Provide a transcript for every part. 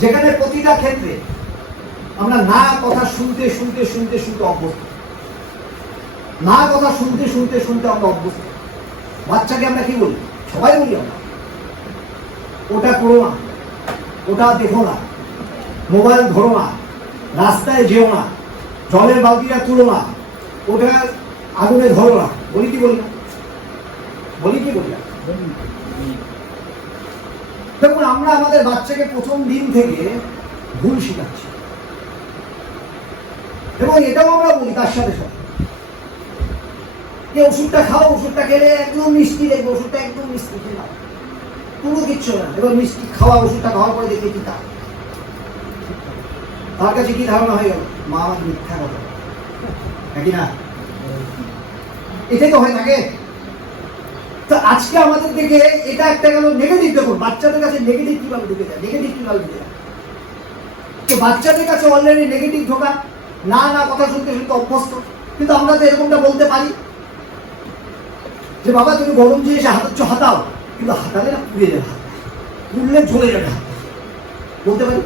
যেখানে প্রতিটা ক্ষেত্রে আমরা না কথা শুনতে শুনতে শুনতে শুনতে অভ্যস্ত। না কথা শুনতে শুনতে শুনতে আমরা অভ্যস্ত। বাচ্চাকে আমরা কি বলি? সবাই বলি আমরা। ওটা করো না। ওটা দেখো না। মোবাইল ধরো না। রাস্তায় যেও না। জলের বালতিটা তুলো না। ওটা আগুনে ধরো না। বলি কি বলি না? বলি কি বলি? না দেখুন আমরা আমাদের বাচ্চাকে প্রথম দিন থেকে ভুল শেখাচ্ছি। এবং এটাও আমরা বলি, তার সাথে সাথে। যে ওষুধটা খাও, ওষুধটা খেলে একদম মিষ্টি দেখবে, ওষুধটা একদম মিষ্টি নাও। কোনো কিচ্ছু না। এবার মিষ্টি খাওয়া, ওষুধটা খাওয়ার পরে দেখে কি তা। তার কাছে কি ধারণা হয়ে গেল? মা মিথ্যা কথা। নাকি না? এটাই তো হয়ে থাকে। তো আজকে আমাদের দিকে এটা একটা গেল নেগেটিভ দেখুন, বাচ্চাদের কাছে নেগেটিভ কীভাবে ঢুকে যায়? নেগেটিভ কীভাবে ঢুকে যায়? তো বাচ্চাদের কাছে অলরেডি নেগেটিভ ঢোকা, না না, কথা শুনতে শুনতে অভ্যস্ত। কিন্তু আমরা তো এরকমটা বলতে পারি যে, বাবা, তুমি গরম এসে হাতাচ্ছ হাতাও। কিন্তু হাতালে না পুড়ে যাবে হাত। পুড়লে ঝরে যাবে হাত। বলতে পারি?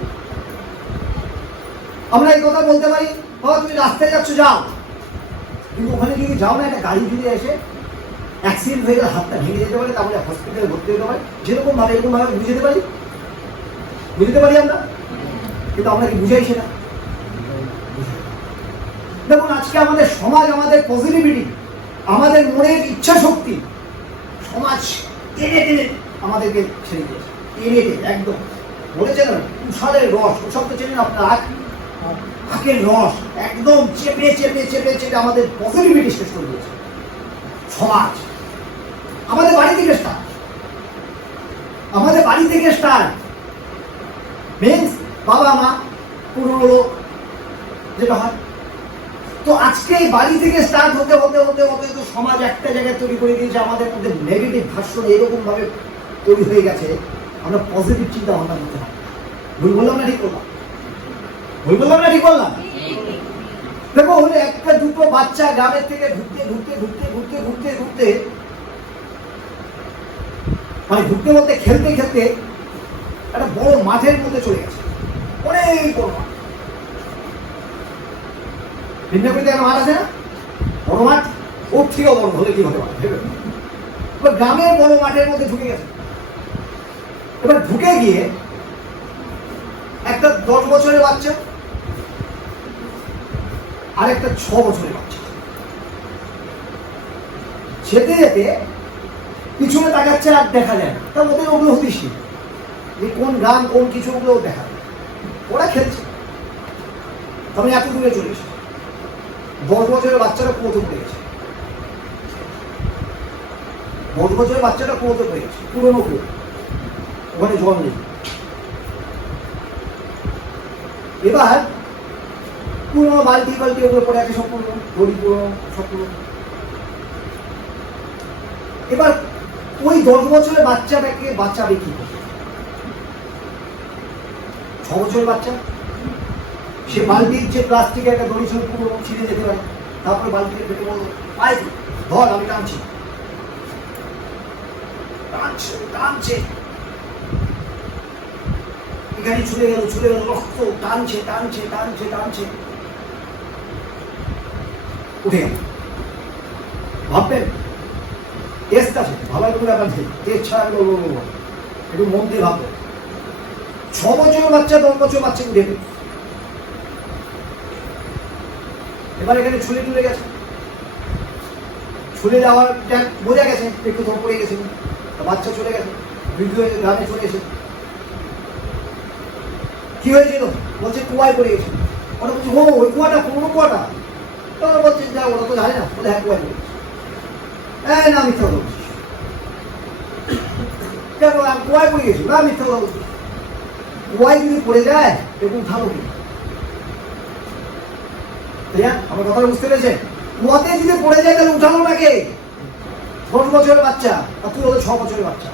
আমরা এই কথা বলতে পারি, বাবা, তুমি রাস্তায় যাচ্ছ, যাও। কিন্তু ওখানে যদি যাও না, একটা গাড়ি ফিরে এসে অ্যাক্সিডেন্ট হয়ে গেলে হাতটা ভেঙে যেতে পারে তাহলে হসপিটালে ভর্তি হতে পারে যেরকম ভাবে এরকম ভাবে বুঝতে পারি? বুঝতে পারি আমরা? কিন্তু আমরা কি বুঝাই সেটা? দেখুন, আজকে আমাদের সমাজ আমাদের পজিটিভিটি আমাদের মনের ইচ্ছা শক্তি, সমাজ টেনে টেনে আমাদেরকে ছেড়ে দিয়েছে। টেনে টেনে, একদম। বলেছেন তুষারের রস ওসব তো চেনেন আপনার? আখ আখের রস, একদম চেপে চেপে চেপে চেপে আমাদের পজিটিভিটি শেষ করে দিয়েছে। সমাজ। আমাদের বাড়ি থেকে স্টার্ট আমাদের বাড়ি থেকে স্টার্ট মিন্স বাবা, মা লোক, যেটা হয়। তো আজকে এই বাড়ি থেকে স্টার্ট হতে হতে হতে হতে তো সমাজ একটা জায়গায় তৈরি করে দিয়েছে, আমাদের মধ্যে নেগেটিভ ভার্সন এরকম ভাবে তৈরি হয়ে গেছে, আমরা পজিটিভ চিন্তা ভাবনা করতে পারি ভুল বললাম না ঠিক করলাম ভুল বললাম না ঠিক বললাম? দেখো একটা দুটো বাচ্চা গ্রামের থেকে ঢুকতে ঢুকতে ঢুকতে ঢুকতে ঢুকতে ঢুকতে মানে ঢুকতে বলতে খেলতে খেলতে একটা বড় মাঠের মধ্যে চলে গেছে। অনেক বড় মাঠ। ভিন্নপিতে একটা মাঠ আছে না? বড় মাঠ? ওর থেকেও বড় হলে কি হতে পারে? এবার গ্রামের বড় মাঠের মধ্যে ঢুকে গেছে। এবার ঢুকে গিয়ে একটা দশ বছরের বাচ্চা আর একটা ছ বছরের বাচ্চা। যেতে যেতে পিছনে তাকাচ্ছে আর দেখা যায় না। তার ওদের ওগুলো হতিসই যে কোন গান, কোন কিছু ওগুলো দেখা ওরা খেলছে। তবে এত দূরে চলে এসে দশ বছরের বাচ্চাটা কুয়োতে পেয়েছে। দশ বছরের বাচ্চাটা কুয়োতে পেয়েছে। পুরোনো কুয়ো ওখানে জল নেই। এবার পুরোনো বালতি বালতি ওগুলো পড়ে আছে সব পুরোনো দড়ি পুরোনো, সব এবার ওই দশ বছরের বাচ্চাটাকে বাঁচাবে কি? ছ বছরের বাচ্চা? সে বালতির যে প্লাস্টিকের একটা দড়ি ছিল, পুরো ছিঁড়ে যেতে পারে। তারপরে বালতিকে ফেটে বলল, আয় ধর, আমি টানছি। টানছে টানছে। এখানে ছুটে গেল ছুটে গেল, রক্ত টানছে টানছে টানছে টানছে। উঠে গেল। ভাববেন টেস্ট আছে ভাবার কোনো ব্যাপার নেই টেস্ট ছাড়া বলব একটু মন দিয়ে ভাববেন ছ বছরের বাচ্চা, দশ বছর বাচ্চা গেল। এবার এখানে ছুলে টুলে গেছে। ছুলে যাওয়ার বোঝা গেছে, একটু ধর পড়ে গেছে। বাচ্চা চলে গেছে, বৃদ্ধ হয়ে গ্রামে চলে এসে। কি হয়েছিল? বলছে কুয়ায় পড়ে গেছে। ওটা বলছে, ও, ওই কুয়াটা পুরোনো কুয়াটা? বলছে যা ওরা তো জানে না বলে হ্যাঁ কুয়ায় পড়ে গেছে। মিথ্যা কথা বলছিস কেন কুয়ায় পড়ে গেছি? না মিথ্যা কথা বলছিস কুয়ায় যদি পড়ে যায়, এরকম ভালো কি? আমার কথা বুঝতে পেরেছে? কুয়াতে যদি পড়ে যায়, তাহলে উঠানো নাকে? দশ বছরের বাচ্চা আর তুই হলো ছ বছরের বাচ্চা।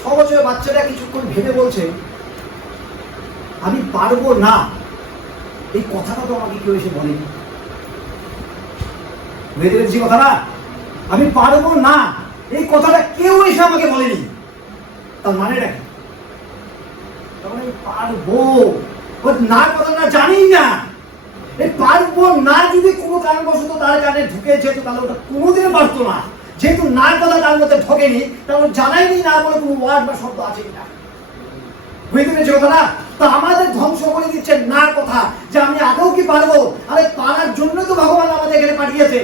ছ বছরের বাচ্চাটা কিছুক্ষণ ভেবে বলছে, আমি পারব না। এই কথাটা তো আমাকে কেউ এসে বলেনি। বুঝতে পেরেছি কথা না, আমি পারব না। এই কথাটা কেউ এসে আমাকে বলেনি। তার মানেটা কি? তার মানে আমি পারব। ও না কথাটা জানি না। এই পারব না যদি কোনো কারণবশত তার কানে ঢুকে যেত, তাহলে ওটা কোনোদিনও পারতো না। যেহেতু না কথা তার মধ্যে ঢোকেনি তাহলে জানাইনি না বলে কোনো ওয়ার্ড বা শব্দ আছে না বুঝতে পেরেছ কথাটা? তা আমাদের ধ্বংস করে দিচ্ছে না কথা। যে আমি আদৌ কি পারব? আরে পারার জন্য তো ভগবান পাঠিয়েছে।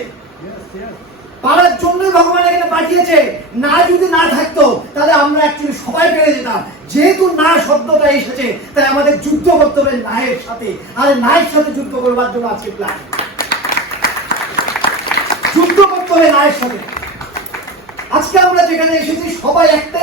পারার জন্যই ভগবান এখানে পাঠিয়েছে। না যদি না থাকতো, তাহলে আমরা অ্যাকচুয়ালি সবাই পেরে যেতাম। যেহেতু না শব্দটা এসেছে, তাই আমাদের যুদ্ধ করতে হবে নায়ের সাথে। আর নায়ের সাথে যুদ্ধ করবার জন্য আজকে প্ল্যান যুদ্ধ করতে হবে নায়ের সাথে। আজকে আমরা যেখানে এসেছি, সবাই একটা